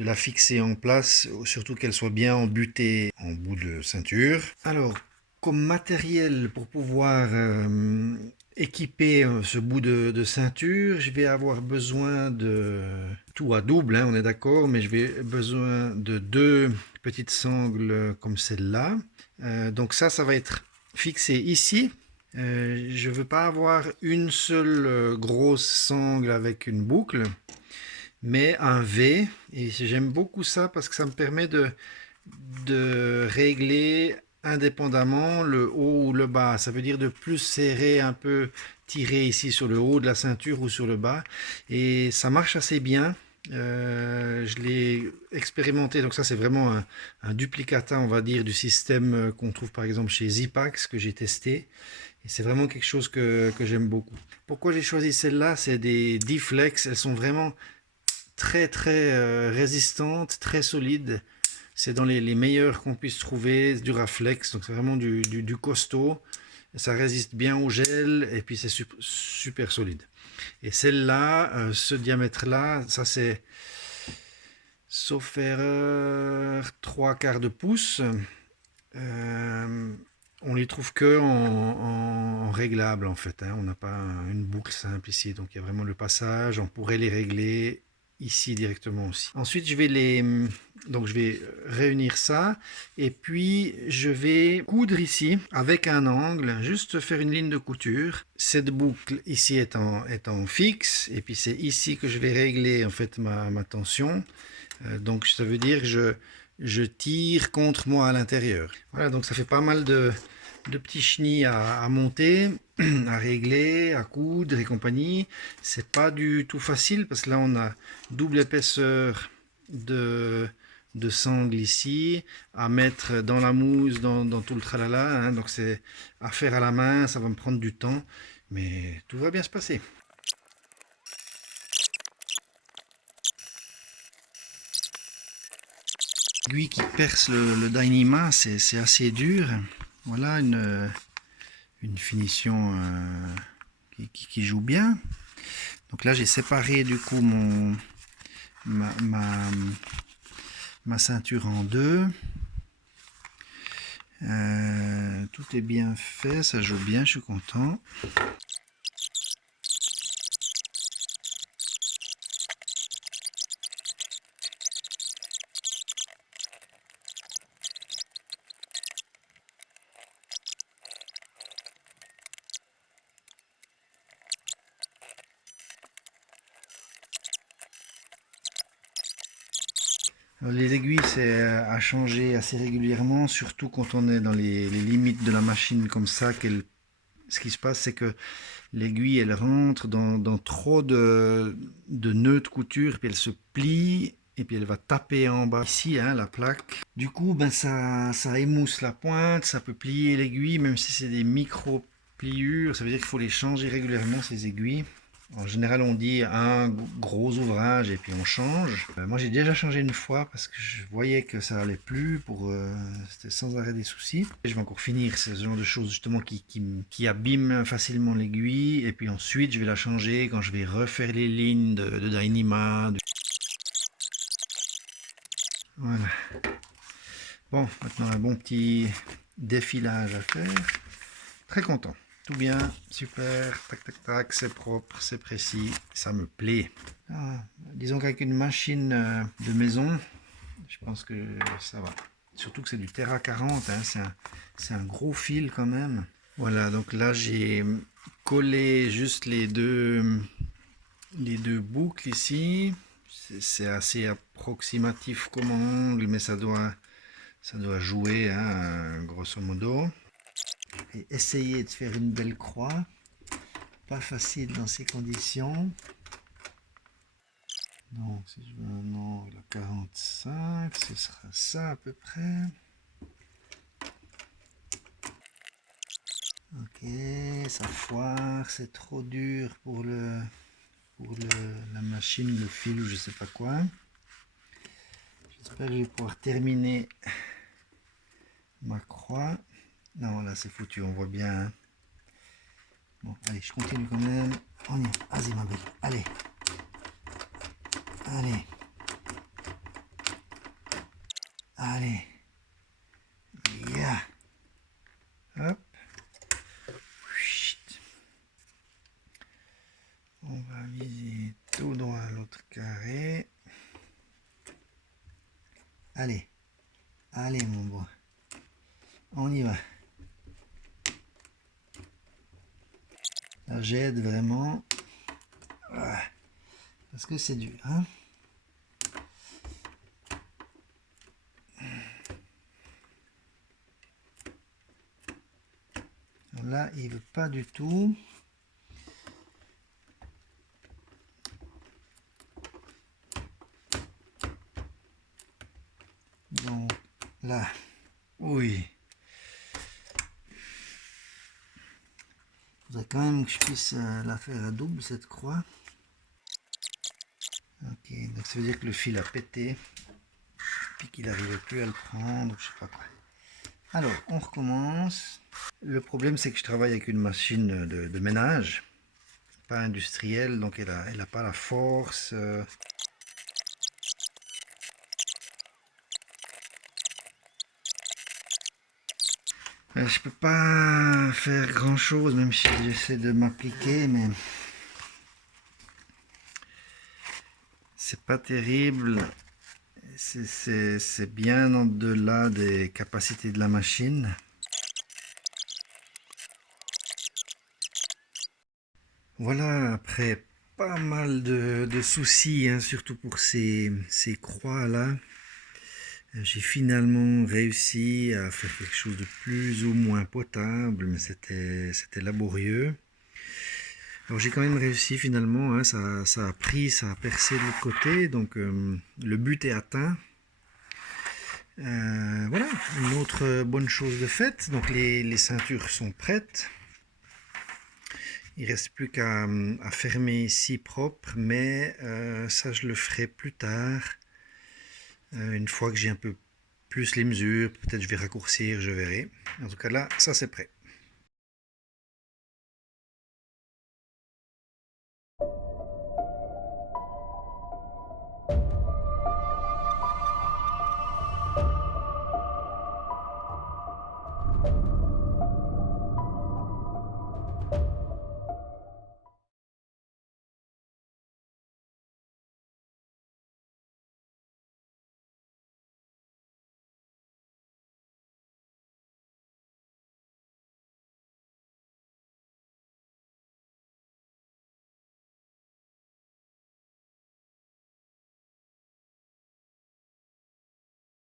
la fixer en place, surtout qu'elle soit bien embutée en bout de ceinture. Alors, comme matériel pour pouvoir équiper ce bout de ceinture, je vais avoir besoin de tout à double, hein, on est d'accord, mais je vais besoin de deux petites sangles comme celle-là. Donc ça va être fixé ici. Je ne veux pas avoir une seule grosse sangle avec une boucle, mais un V, et j'aime beaucoup ça parce que ça me permet de régler indépendamment le haut ou le bas. Ça veut dire de plus serrer un peu, tirer ici sur le haut de la ceinture ou sur le bas, et ça marche assez bien. Je l'ai expérimenté, donc ça c'est vraiment un duplicata on va dire du système qu'on trouve par exemple chez Zipax que j'ai testé. Et c'est vraiment quelque chose que j'aime beaucoup. Pourquoi j'ai choisi celle-là? C'est des D-Flex, elles sont vraiment très résistantes, très solides. C'est dans les meilleurs qu'on puisse trouver, du Duraflex, donc c'est vraiment du costaud. Ça résiste bien au gel et puis c'est super solide. Et celle-là, ce diamètre-là, ça c'est, sauf erreur, 3/4 de pouce. On les trouve que en réglable en fait, hein. On n'a pas une boucle simple ici, donc il y a vraiment le passage. On pourrait les régler ici directement aussi. Ensuite je vais réunir ça et puis je vais coudre ici avec un angle, juste faire une ligne de couture. Cette boucle ici étant fixe, et puis c'est ici que je vais régler en fait ma tension. Donc ça veut dire que je tire contre moi à l'intérieur. Voilà, donc ça fait pas mal de petits chenilles à monter, à régler, à coudre et compagnie. C'est pas du tout facile parce que là on a double épaisseur de sangle ici, à mettre dans la mousse, dans tout le tralala, hein. Donc c'est à faire à la main, ça va me prendre du temps, mais tout va bien se passer. L'aiguille qui perce le Dyneema, c'est assez dur. Voilà une finition qui joue bien. Donc là j'ai séparé du coup ma ceinture en deux. Tout est bien fait, ça joue bien, je suis content. Alors, les aiguilles, c'est à changer assez régulièrement, surtout quand on est dans les limites de la machine comme ça. Ce qui se passe, c'est que l'aiguille, elle rentre dans trop de nœuds de couture, puis elle se plie, et puis elle va taper en bas ici, hein, la plaque. Du coup, ben, ça émousse la pointe, ça peut plier l'aiguille, même si c'est des micro-pliures. Ça veut dire qu'il faut les changer régulièrement, ces aiguilles. En général, on dit un gros ouvrage et puis on change. Moi, j'ai déjà changé une fois parce que je voyais que ça allait plus. C'était sans arrêt des soucis. Et je vais encore finir ce genre de choses justement qui abîment facilement l'aiguille. Et puis ensuite, je vais la changer quand je vais refaire les lignes de Dyneema. Voilà. Bon, maintenant un bon petit défilage à faire. Très content. Tout bien, super, tac tac tac, c'est propre, c'est précis, ça me plaît. Disons qu'avec une machine de maison, je pense que ça va. Surtout que c'est du Terra 40, hein, c'est un gros fil quand même. Voilà, donc là j'ai collé juste les deux boucles ici. C'est assez approximatif comme angle, mais ça doit jouer, hein, grosso modo. Et essayer de faire une belle croix, pas facile dans ces conditions. Donc si je veux un angle à 45, ce sera ça à peu près. Ok, ça foire, c'est trop dur pour la machine, le fil ou je sais pas quoi. J'espère que je vais pouvoir terminer ma croix. Non, là c'est foutu, on voit bien. Hein. Bon, allez, je continue quand même. On y est. Vas-y, ma belle. Allez. Allez. Allez. Yeah. Hop. Chut. On va viser tout droit l'autre carré. Allez. Allez, mon beau. On y va. Là, j'aide vraiment. Parce que c'est dur. Hein. Là, il veut pas du tout. Donc là, oui. Il faudrait quand même que je puisse la faire à double cette croix. Ok, donc ça veut dire que le fil a pété. Puis qu'il n'arrivait plus à le prendre, je sais pas quoi. Alors, on recommence. Le problème, c'est que je travaille avec une machine de ménage, pas industrielle, donc elle a pas la force. Je peux pas faire grand chose, même si j'essaie de m'appliquer, mais c'est pas terrible. C'est bien au-delà des capacités de la machine. Voilà, après pas mal de soucis, hein, surtout pour ces croix-là. J'ai finalement réussi à faire quelque chose de plus ou moins potable, mais c'était laborieux. Alors j'ai quand même réussi finalement, hein, ça a pris, ça a percé de l'autre côté, donc le but est atteint. Voilà, une autre bonne chose de faite, donc les ceintures sont prêtes. Il ne reste plus qu'à fermer ici propre, mais ça je le ferai plus tard. Une fois que j'ai un peu plus les mesures, peut-être je vais raccourcir, je verrai. En tout cas là, ça c'est prêt.